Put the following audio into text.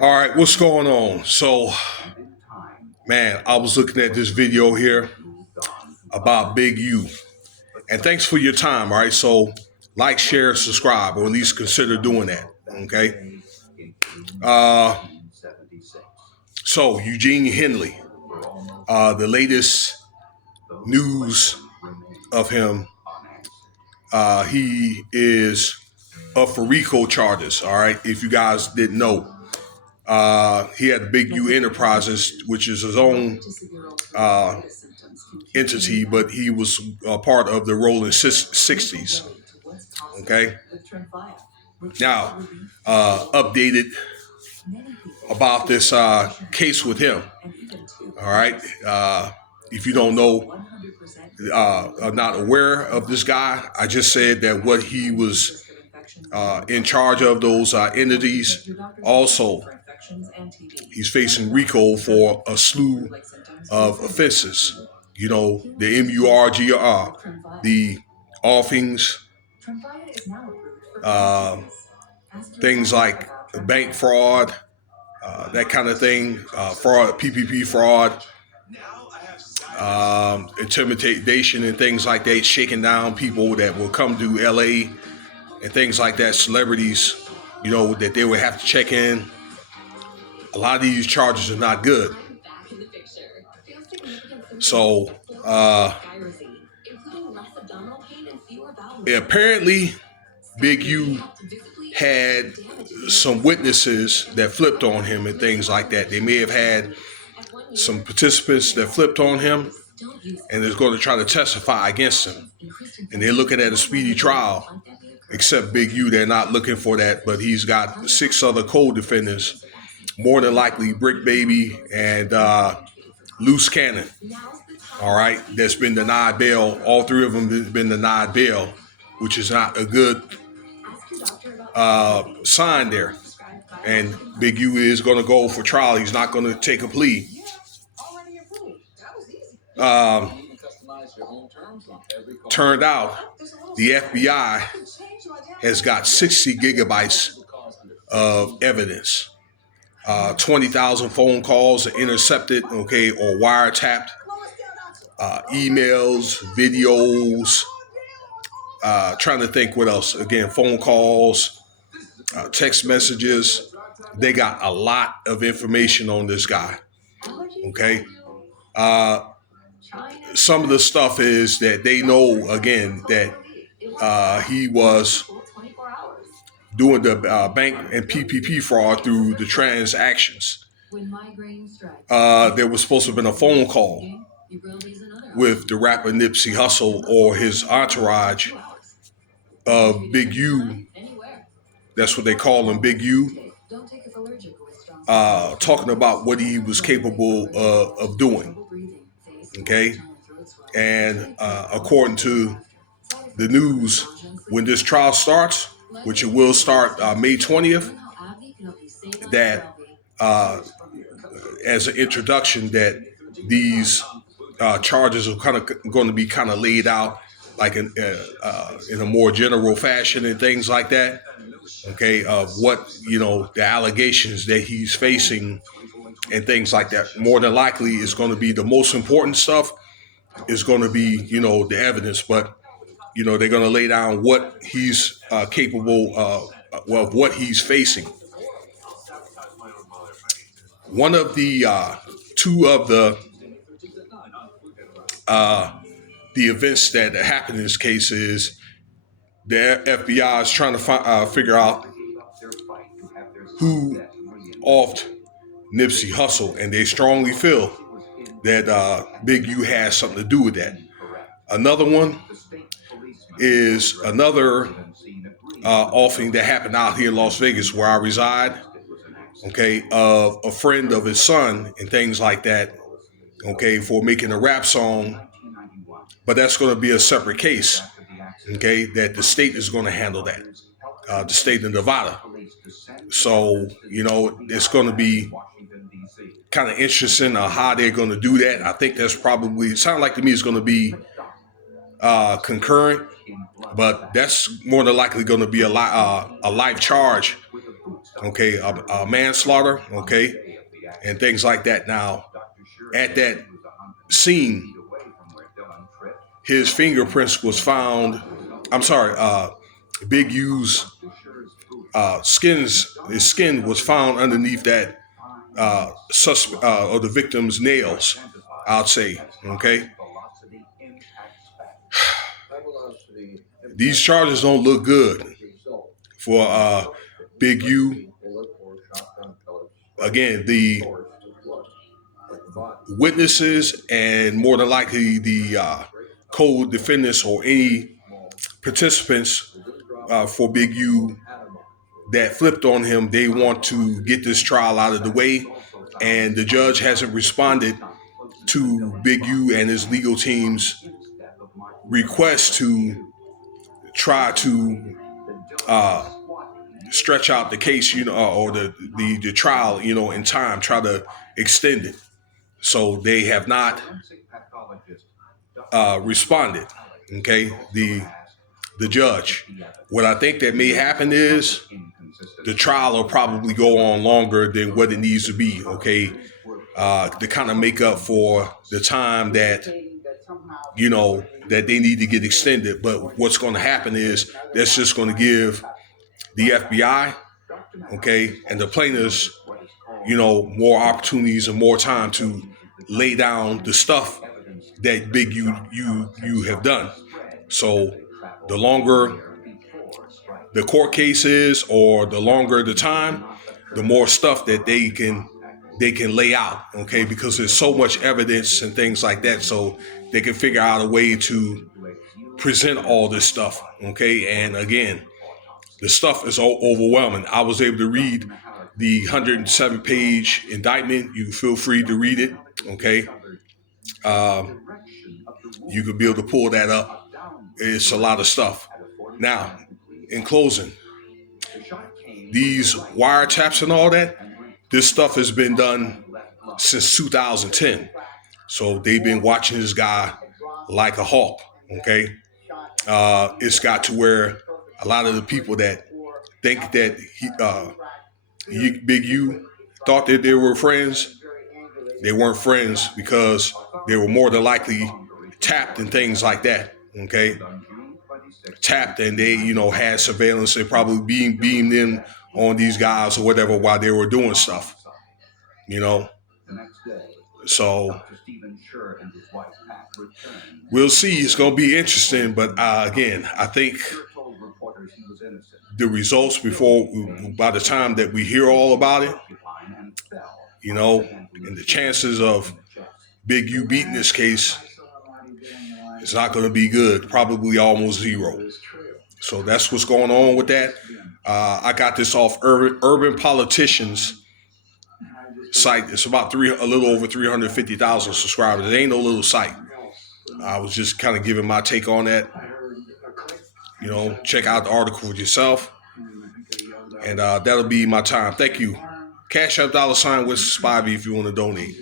All right, what's going on? So, man, I was looking at this video here about Big U, and thanks for your time. All right, so like, share, subscribe, or at least consider doing that. Okay. Uh, so Eugene Henley, the latest news of him, he is up for RICO charges. All right, if you guys didn't know. He had BigU Enterprises, which is his own uh, entity, but he was a part of the Rolling 60s. Okay. Now, updated about this case with him. All right. If you don't know, are not aware of this guy, I just said that what he was in charge of those entities. Also, he's facing RICO for a slew of offenses. You know, the MURGR, the offings, things like bank fraud, that kind of thing, fraud, PPP fraud, intimidation and things like that, shaking down people that will come to LA and things like that, celebrities, you know, that they would have to check in. A lot of these charges are not good. So, apparently, Big U had some witnesses that flipped on him and things like that. They may have had some participants that flipped on him and is going to try to testify against him. And they're looking at a speedy trial, except Big U. They're not looking for that, but he's got 6 other co-defendants, more than likely Brick Baby and Loose Cannon. All right, that's been denied bail. All 3 of them have been denied bail, which is not a good sign there. And Big U is going to go for trial. He's not going to take a plea. Turned out the FBI has got 60 gigabytes of evidence. 20,000 phone calls are intercepted, okay, or wiretapped. Emails, videos, trying to think what else. Again, phone calls, text messages. They got a lot of information on this guy. Okay. Some of the stuff is that they know, again, that he was doing the bank and PPP fraud through the transactions. There was supposed to have been a phone call with the rapper Nipsey Hussle or his entourage of Big U. That's what they call him, Big U. Talking about what he was capable of doing. Okay. And according to the news, when this trial starts, which it will start May 20th, that as an introduction, that these charges are kind of going to be kind of laid out like in a more general fashion and things like that. Okay, of what, you know, the allegations that he's facing and things like that. More than likely, is going to be the most important stuff. Is going to be, you know, the evidence, but you know, they're going to lay down what he's capable of, well, what he's facing. One of the 2 of the events that happened in this case is the FBI is trying to figure out who offed Nipsey Hussle, and they strongly feel that Big U has something to do with that. Another one is another offing that happened out here in Las Vegas, where I reside. Okay, of a friend of his son and things like that. Okay, for making a rap song, but that's going to be a separate case. Okay, that the state is going to handle that. The state of Nevada. So, you know, it's going to be kind of interesting how they're going to do that. I think that's probably, it sounds like to me it's going to be concurrent, but that's more than likely going to be a life charge okay, manslaughter, okay, and things like that. Now, at that scene, his fingerprints was found. I'm sorry, Big U's his skin was found underneath that or the victim's nails, I'd say. Okay, these charges don't look good for Big U. Again, the witnesses and more than likely the co-defendants or any participants for Big U that flipped on him, they want to get this trial out of the way, and the judge hasn't responded to Big U and his legal team's request to try to stretch out the case, or the trial, in time, try to extend it. So they have not responded. Okay, the judge. What I think that may happen is the trial will probably go on longer than what it needs to be. Okay, to kind of make up for the time that that they need to get extended. But what's going to happen is that's just going to give the FBI, okay, and the plaintiffs, more opportunities and more time to lay down the stuff that Big you have done. So the longer the court case is, or the longer the time, the more stuff that they can lay out, okay, because there's so much evidence and things like that, so they can figure out a way to present all this stuff, okay. And again, the stuff is all overwhelming. I was able to read the 107-page indictment. You feel free to read it, okay. You could be able to pull that up. It's a lot of stuff. Now, in closing, these wiretaps and all that, this stuff has been done since 2010. So they've been watching this guy like a hawk, okay? It's got to where a lot of the people that think that Big U thought that they were friends, they weren't friends, because they were more than likely tapped and things like that, okay? Tapped, and they, had surveillance and probably beamed in on these guys or whatever while they were doing stuff, So we'll see. It's going to be interesting, but again, I think the results by the time that we hear all about it, and the chances of Big U beating this case, it's not going to be good. Probably almost zero. So that's what's going on with that. I got this off Urban Politicians site. It's about a little over 350,000 subscribers. It ain't no little site. I was just kind of giving my take on that. Check out the article for yourself. And that'll be my time. Thank you. Cash App $Spivey if you want to donate.